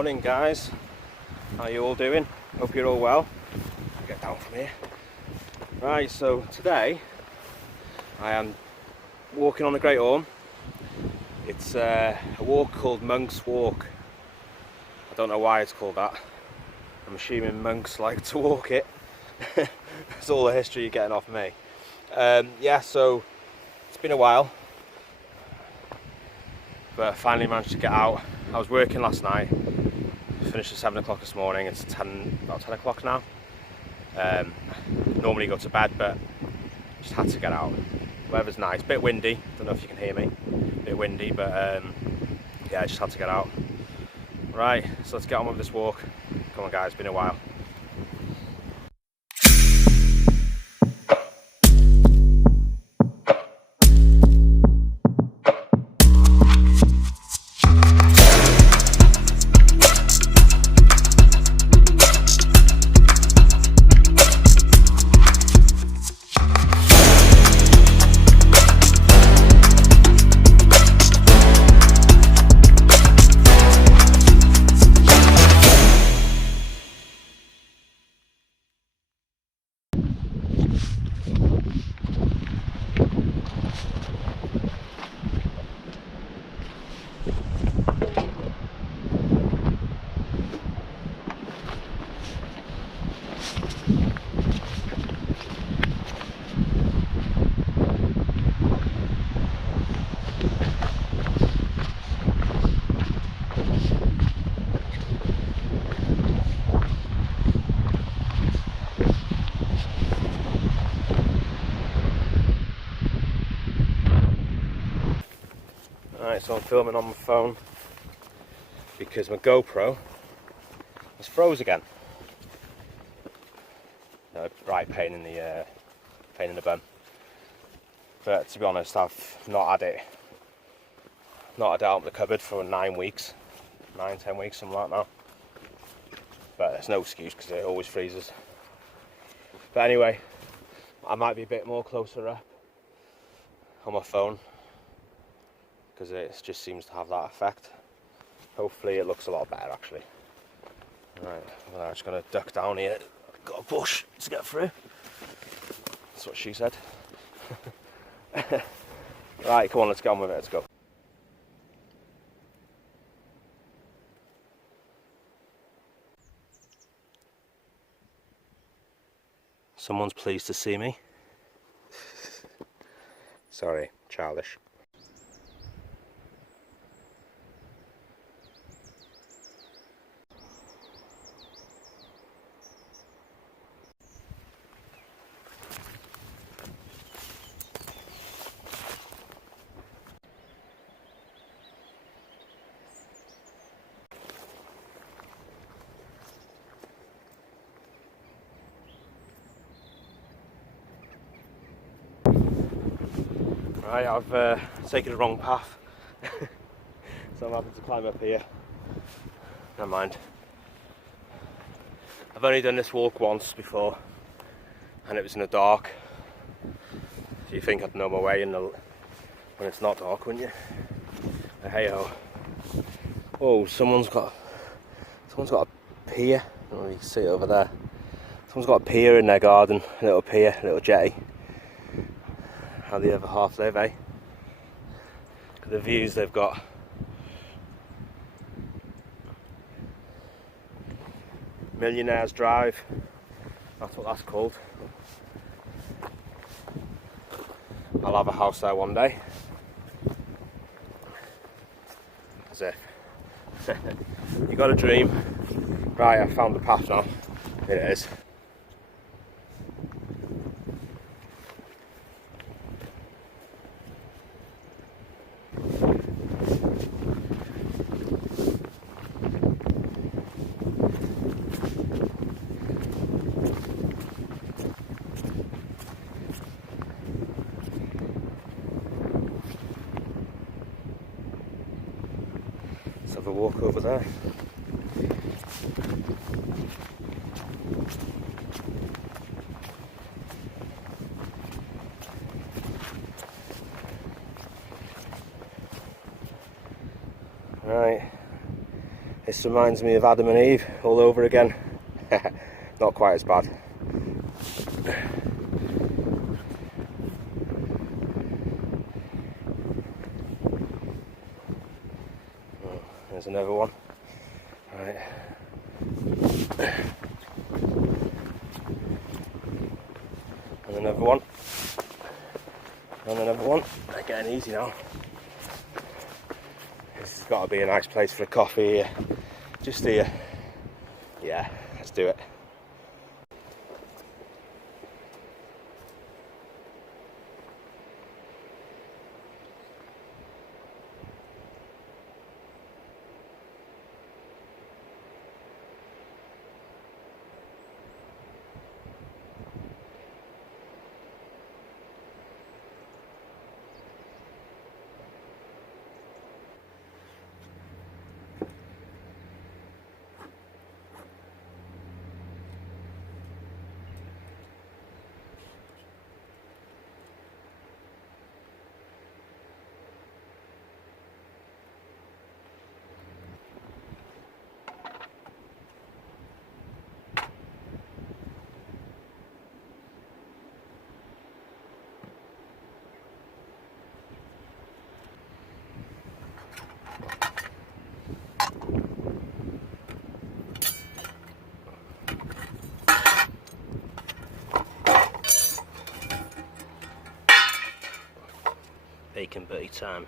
Morning guys, how you all doing? Hope you're all well. I'll get down from here. Right, so today I am walking on the Great Orme. It's a walk called Monk's Walk. I don't know why it's called that. I'm assuming monks like to walk it. That's all the history you're getting off me. Yeah, so it's been a while, but I finally managed to get out. I was working last night, finished at 7 o'clock this morning. It's about 10 o'clock now. Normally go to bed, but just had to get out. Weather's nice, bit windy, don't know if you can hear me. Bit windy, but yeah, I just had to get out. Right, so let's get on with this walk. Come on guys, it's been a while. Alright, so I'm filming on my phone because my GoPro has froze again. No, right, pain in the bum. But to be honest, I've not had it out of the cupboard for 9 weeks, 10 weeks, something like that. But there's no excuse because it always freezes. But anyway, I might be a bit more closer up on my phone, because it just seems to have that effect. Hopefully it looks a lot better actually. Right, well, I'm just going to duck down here. I've got a bush to get through. That's what she said. Right, come on, let's get on with it, let's go. Someone's pleased to see me. Sorry, childish. Right, I've taken the wrong path, so I'm having to climb up here. Never mind. I've only done this walk once before, and it was in the dark. So you think I'd know my way when it's not dark, wouldn't you? But hey ho. Oh, someone's got a pier. I don't know if you can see it over there. Someone's got a pier in their garden, a little pier, a little jetty. How the other half live, eh? Look at the views they've got. Millionaire's Drive, that's what that's called. I'll have a house there one day. As if. You got a dream. Right, I found the path now. Here it is. Let's have a walk over there. Right, This reminds me of Adam and Eve all over again. Not quite as bad. Oh, there's another one. Right. And another one. And another one. They're getting easy now. This has got to be a nice place for a coffee here. Just here. Yeah, let's do it. Bacon butty time.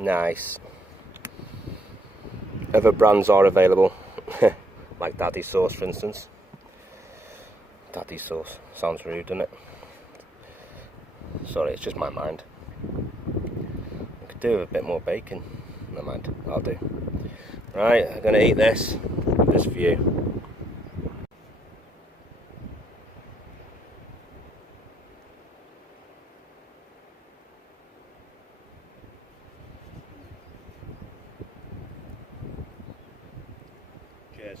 Nice. Other brands are available, like Daddy Sauce for instance. Daddy Sauce, sounds rude, doesn't it? Sorry, it's just my mind. I could do with a bit more bacon. Never mind, I'll do. Right, I'm gonna eat this with this view. Cheers.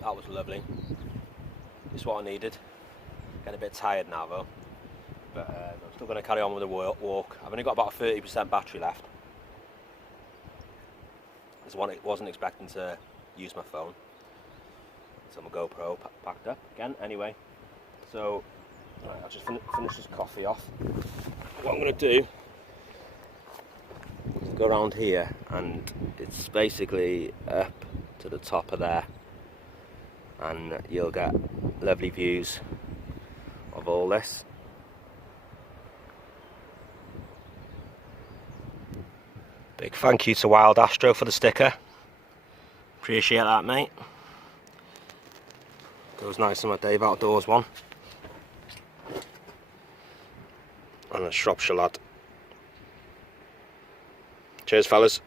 That was lovely. It's what I needed. Getting a bit tired now though, but I'm still going to carry on with the walk. I've only got about a 30% battery left. This one, it wasn't expecting to use my phone, so my GoPro packed up again. Anyway, so right, I'll just finish this coffee off. What I'm going to do is go around here, and it's basically up to the top of there, and you'll get lovely views of all this. Big thank you to Wild Astro for the sticker. Appreciate that, mate. Goes nice on my Dave Outdoors one. And a Shropshire lad. Cheers, fellas.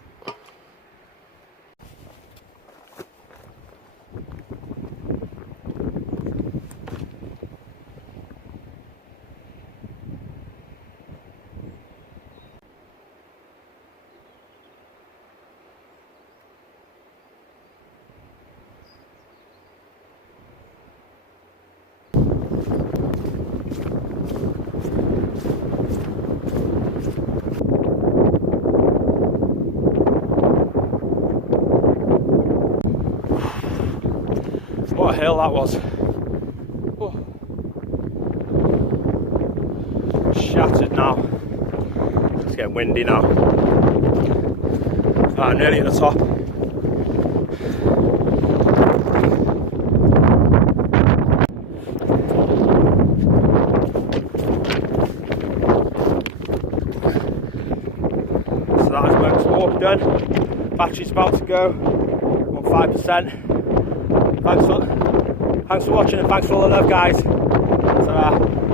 What a hill that was. Oh. Shattered now. It's getting windy now. Nearly at the top. So that is motor walk done. Battery's about to go on 5%. Thanks for watching and thanks for all the love, guys. Ta-ra.